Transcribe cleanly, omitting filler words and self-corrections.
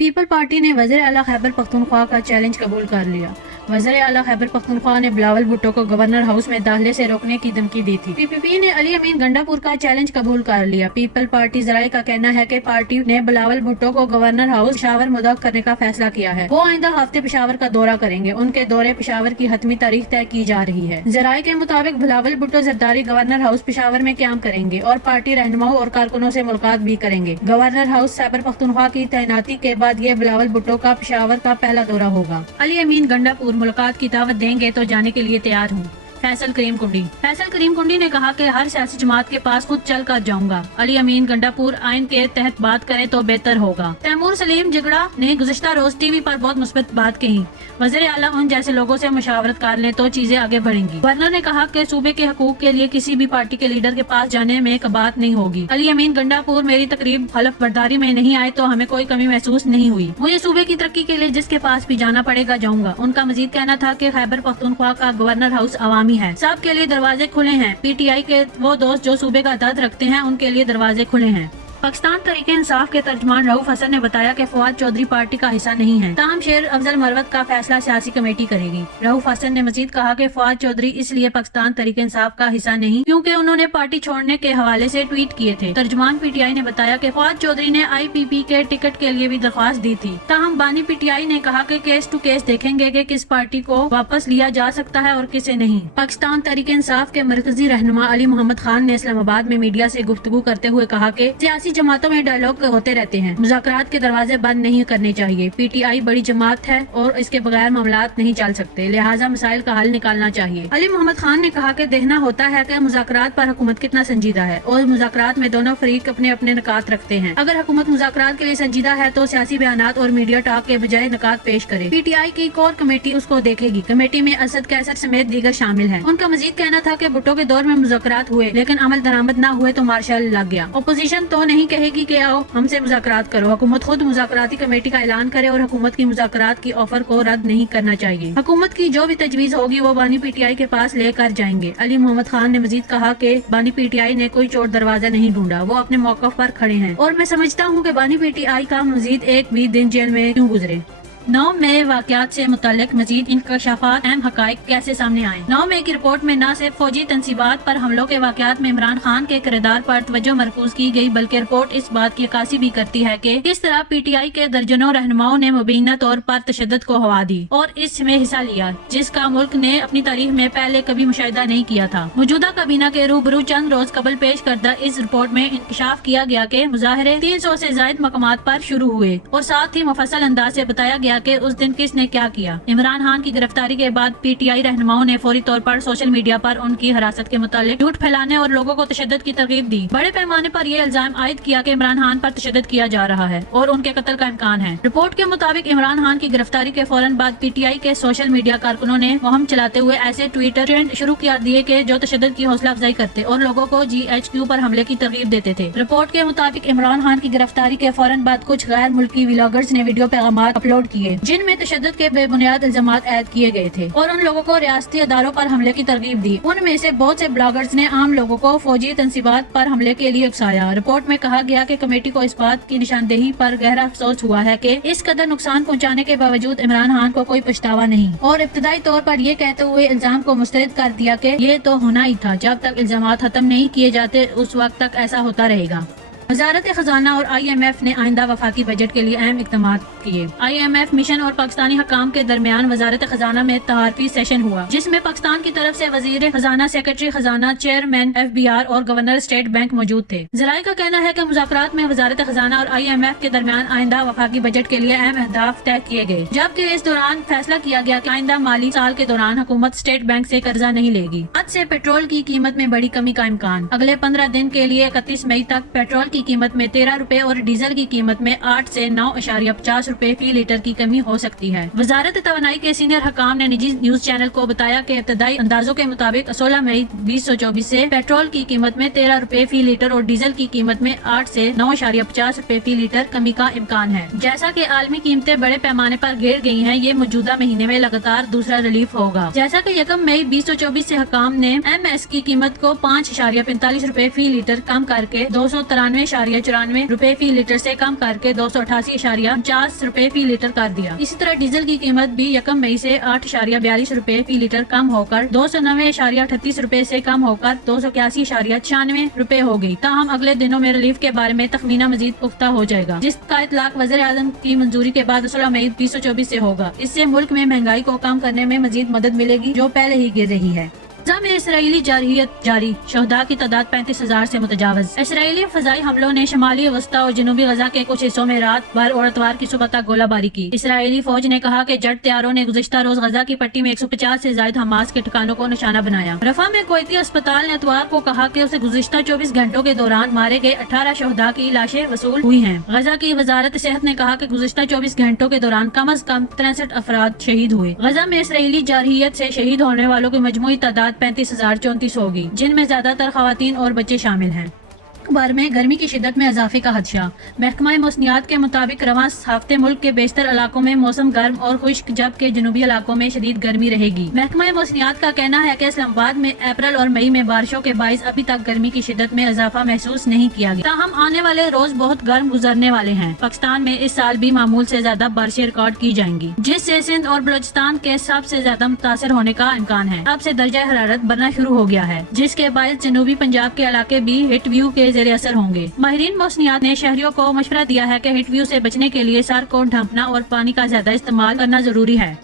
People party نے وزیر اعلیٰ خیبر پختونخوا کا چیلنج قبول کر لیا۔ وزیر اعلیٰ خیبر پختونخوا نے بلاول بھٹو کو گورنر ہاؤس میں داخلے سے روکنے کی دھمکی دی تھی۔ پی پی پی نے علی امین گنڈا پور کا چیلنج قبول کر لیا۔ پیپل پارٹی ذرائع کا کہنا ہے کہ پارٹی نے بلاول بھٹو کو گورنر ہاؤس پشاور مدعو کرنے کا فیصلہ کیا ہے۔ وہ آئندہ ہفتے پشاور کا دورہ کریں گے۔ ان کے دورے پشاور کی حتمی تاریخ طے کی جا رہی ہے۔ ذرائع کے مطابق بلاول بھٹو زرداری گورنر ہاؤس پشاور میں قیام کریں گے اور پارٹی رہنماؤں اور کارکنوں سے ملاقات بھی کریں گے۔ گورنر ہاؤس خیبر پختونخوا کی تعیناتی کے بعد یہ بلاول بھٹو کا پشاور کا پہلا دورہ ہوگا۔ علی امین گنڈا پور ملاقات کی دعوت دیں گے تو جانے کے لیے تیار ہوں۔ فیصل کریم کنڈی نے کہا کہ ہر سیاسی جماعت کے پاس خود چل کر جاؤں گا۔ علی امین گنڈا پور آئین کے تحت بات کرے تو بہتر ہوگا۔ تیمور سلیم جگڑا نے گزشتہ روز ٹی وی پر بہت مثبت بات کہی۔ وزیر اعلیٰ ان جیسے لوگوں سے مشاورت کر لیں تو چیزیں آگے بڑھیں گی۔ گورنر نے کہا کہ صوبے کے حقوق کے لیے کسی بھی پارٹی کے لیڈر کے پاس جانے میں بات نہیں ہوگی۔ علی امین گنڈا پور میری تقریب حلف برداری میں نہیں آئے تو ہمیں کوئی کمی محسوس نہیں ہوئی۔ مجھے صوبے کی ترقی کے لیے جس کے پاس بھی جانا پڑے گا جاؤں گا۔ ان کا مزید کہنا تھا کہ خیبر پختونخوا کا گورنر ہاؤس عوامی ہے، سب کے لیے دروازے کھلے ہیں۔ پی ٹی آئی کے وہ دوست جو صوبے کا درد رکھتے ہیں ان کے لیے دروازے کھلے ہیں۔ پاکستان تحریک انصاف کے ترجمان رؤف حسن نے بتایا کہ فواد چودھری پارٹی کا حصہ نہیں ہے، تاہم شیر افضل مروت کا فیصلہ سیاسی کمیٹی کرے گی۔ رؤف حسن نے مزید کہا کہ فواد چودھری اس لیے پاکستان تحریک انصاف کا حصہ نہیں کیونکہ انہوں نے پارٹی چھوڑنے کے حوالے سے ٹویٹ کیے تھے۔ ترجمان پی ٹی آئی نے بتایا کہ فواد چودھری نے آئی پی پی کے ٹکٹ کے لیے بھی درخواست دی تھی، تاہم بانی پی ٹی آئی نے کہا کہ کیس ٹو کیس دیکھیں گے کہ کس پارٹی کو واپس لیا جا سکتا ہے اور کسے نہیں۔ پاکستان تحریک انصاف کے مرکزی رہنما علی محمد خان نے اسلام آباد میں میڈیا سے گفتگو کرتے ہوئے کہا کہ سیاسی جماعتوں میں ڈائیلاگ ہوتے رہتے ہیں، مذاکرات کے دروازے بند نہیں کرنے چاہیے۔ پی ٹی آئی بڑی جماعت ہے اور اس کے بغیر معاملات نہیں چل سکتے، لہٰذا مسائل کا حل نکالنا چاہیے۔ علی محمد خان نے کہا کہ دیکھنا ہوتا ہے کہ مذاکرات پر حکومت کتنا سنجیدہ ہے اور مذاکرات میں دونوں فریق اپنے اپنے نکات رکھتے ہیں۔ اگر حکومت مذاکرات کے لیے سنجیدہ ہے تو سیاسی بیانات اور میڈیا ٹاک کے بجائے نکات پیش کرے۔ پی ٹی آئی کی کور کمیٹی اس کو دیکھے گی۔ کمیٹی میں اسد کیسر سمیت دیگر شامل ہیں۔ ان کا مزید کہنا تھا کہ بھٹو کے دور میں مذاکرات ہوئے لیکن عمل درآمد نہ ہوئے تو مارشل لگ گیا۔ اپوزیشن تو نہیں کہے گی کہ آؤ ہم سے مذاکرات کرو، حکومت خود مذاکراتی کمیٹی کا اعلان کرے اور حکومت کی مذاکرات کی آفر کو رد نہیں کرنا چاہیے۔ حکومت کی جو بھی تجویز ہوگی وہ بانی پی ٹی آئی کے پاس لے کر جائیں گے۔ علی محمد خان نے مزید کہا کہ بانی پی ٹی آئی نے کوئی چور دروازہ نہیں ڈھونڈا، وہ اپنے موقف پر کھڑے ہیں اور میں سمجھتا ہوں کہ بانی پی ٹی آئی کا مزید ایک بھی دن جیل میں کیوں گزرے۔ 9 مئی واقعات سے متعلق مزید انکشافات، اہم حقائق کیسے سامنے آئے۔ 9 مئی کی رپورٹ میں نہ صرف فوجی تنصیبات پر حملوں کے واقعات میں عمران خان کے کردار پر توجہ مرکوز کی گئی بلکہ رپورٹ اس بات کی عکاسی بھی کرتی ہے کہ کس طرح پی ٹی آئی کے درجنوں رہنماؤں نے مبینہ طور پر تشدد کو ہوا دی اور اس میں حصہ لیا جس کا ملک نے اپنی تاریخ میں پہلے کبھی مشاہدہ نہیں کیا تھا۔ موجودہ کابینہ کے روبرو چند روز قبل پیش کردہ اس رپورٹ میں انکشاف کیا گیا کہ مظاہرے 300 سے زائد مقامات پر شروع ہوئے اور ساتھ ہی مفصل انداز سے بتایا گیا کہ اس دن کس نے کیا کیا۔ عمران خان کی گرفتاری کے بعد پی ٹی آئی رہنماؤں نے فوری طور پر سوشل میڈیا پر ان کی حراست کے متعلق جھوٹ پھیلانے اور لوگوں کو تشدد کی ترغیب دی۔ بڑے پیمانے پر یہ الزام عائد کیا کہ عمران خان پر تشدد کیا جا رہا ہے اور ان کے قتل کا امکان ہے۔ رپورٹ کے مطابق عمران خان کی گرفتاری کے فوراً بعد پی ٹی آئی کے سوشل میڈیا کارکنوں نے مہم چلاتے ہوئے ایسے ٹویٹر ٹرینڈ شروع کر دیے کہ جو تشدد کی حوصلہ افزائی کرتے اور لوگوں کو جی ایچ کیو پر حملے کی ترغیب دیتے تھے۔ رپورٹ کے مطابق عمران خان کی گرفتاری کے فوراً بعد کچھ غیر ملکی ولاگرز نے ویڈیو پیغامات اپلوڈ کیے جن میں تشدد کے بے بنیاد الزامات عائد کیے گئے تھے اور ان لوگوں کو ریاستی اداروں پر حملے کی ترغیب دی۔ ان میں سے بہت سے بلاگرز نے عام لوگوں کو فوجی تنصیبات پر حملے کے لیے اکسایا۔ رپورٹ میں کہا گیا کہ کمیٹی کو اس بات کی نشاندہی پر گہرا افسوس ہوا ہے کہ اس قدر نقصان پہنچانے کے باوجود عمران خان کو کوئی پچھتاوا نہیں، اور ابتدائی طور پر یہ کہتے ہوئے الزام کو مسترد کر دیا کہ یہ تو ہونا ہی تھا، جب تک الزامات ختم نہیں کیے جاتے اس وقت تک ایسا ہوتا رہے گا۔ وزارت خزانہ اور آئی ایم ایف نے آئندہ وفاقی بجٹ کے لیے اہم اقدامات کیے۔ آئی ایم ایف مشن اور پاکستانی حکام کے درمیان وزارت خزانہ میں تعارفی سیشن ہوا جس میں پاکستان کی طرف سے وزیر خزانہ، سیکرٹری خزانہ، چیئرمین ایف بی آر اور گورنر اسٹیٹ بینک موجود تھے۔ ذرائع کا کہنا ہے کہ مذاکرات میں وزارت خزانہ اور آئی ایم ایف کے درمیان آئندہ وفاقی بجٹ کے لیے اہم اہداف طے کیے گئے، جبکہ اس دوران فیصلہ کیا گیا کہ آئندہ مالی سال کے دوران حکومت اسٹیٹ بینک سے قرضہ نہیں لے گی۔ آج سے پیٹرول کی قیمت میں بڑی کمی کا امکان۔ اگلے 15 دن کے لیے 31 مئی تک پیٹرول کی قیمت میں 13 روپے اور ڈیزل کی قیمت میں 8 سے 9.50 روپے فی لیٹر کی کمی ہو سکتی ہے۔ وزارت توانائی کے سینئر حکام نے نجی نیوز چینل کو بتایا کہ ابتدائی اندازوں کے مطابق 16 مئی 2024 سے پیٹرول کی قیمت میں 13 روپے فی لیٹر اور ڈیزل کی قیمت میں 8 سے 9.50 روپے فی لیٹر کمی کا امکان ہے۔ جیسا کہ عالمی قیمتیں بڑے پیمانے پر گر گئی ہیں، یہ موجودہ مہینے میں لگاتار دوسرا ریلیف ہوگا۔ جیسا کہ 1 مئی 2024 سے حکام نے ایم ایس کی قیمت کو 5.45 روپے فی لیٹر کم کر کے 293 روپے فی لیٹر سے کم کر کے 288.50 روپے فی لیٹر کر دیا۔ اسی طرح ڈیزل کی قیمت بھی 1 مئی سے 8.42 روپے فی لیٹر کم ہو کر 290.38 روپے سے کم ہو کر 281.96 روپے ہو گئی۔ تاہم اگلے دنوں میں ریلیف کے بارے میں تخمینہ مزید پختہ ہو جائے گا، جس کا اطلاق وزیر اعظم کی منظوری کے بعد 16 مئی 2024 سے ہوگا۔ اس سے ملک میں مہنگائی کو کم کرنے میں مزید مدد ملے گی، جو پہلے ہی گر رہی ہے۔ غزہ میں اسرائیلی جارحیت جاری، شہداء کی تعداد 35,000 سے متجاوز۔ اسرائیلی فضائی حملوں نے شمالی وسطی اور جنوبی غزہ کے کچھ حصوں میں رات بھر اور اتوار کی صبح تک گولہ باری کی۔ اسرائیلی فوج نے کہا کہ جٹ طیاروں نے گزشتہ روز غزہ کی پٹی میں 150 سے زائد حماس کے ٹھکانوں کو نشانہ بنایا۔ رفح میں کویتی اسپتال نے اتوار کو کہا کہ اسے گزشتہ 24 گھنٹوں کے دوران مارے گئے 18 شہداء کی لاشیں وصول ہوئی ہیں۔ غزہ کی وزارت صحت نے کہا کہ گزشتہ 24 گھنٹوں کے دوران کم از کم 63 افراد شہید ہوئے۔ غزہ میں اسرائیلی جارحیت سے شہید ہونے والوں کی مجموعی تعداد 35,034 ہوگی، جن میں زیادہ تر خواتین اور بچے شامل ہیں۔ اخبار میں گرمی کی شدت میں اضافے کا خدشہ۔ محکمہ موسمیات کے مطابق رواں ہفتے ملک کے بیشتر علاقوں میں موسم گرم اور خشک، جبکہ جنوبی علاقوں میں شدید گرمی رہے گی۔ محکمہ موسمیات کا کہنا ہے کہ اسلام آباد میں اپریل اور مئی میں بارشوں کے باعث ابھی تک گرمی کی شدت میں اضافہ محسوس نہیں کیا گیا، تاہم آنے والے روز بہت گرم گزرنے والے ہیں۔ پاکستان میں اس سال بھی معمول سے زیادہ بارشیں ریکارڈ کی جائیں گی، جس سے سندھ اور بلوچستان کے سب سے زیادہ متاثر ہونے کا امکان ہے۔ اب سے درجہ حرارت بڑھنا شروع ہو گیا ہے، جس کے باعث جنوبی پنجاب کے علاقے بھی ہیٹ ویو کے زیر اثر ہوں گے۔ ماہرین موسمیات نے شہریوں کو مشورہ دیا ہے کہ ہیٹ ویو سے بچنے کے لیے سر کو ڈھانپنا اور پانی کا زیادہ استعمال کرنا ضروری ہے۔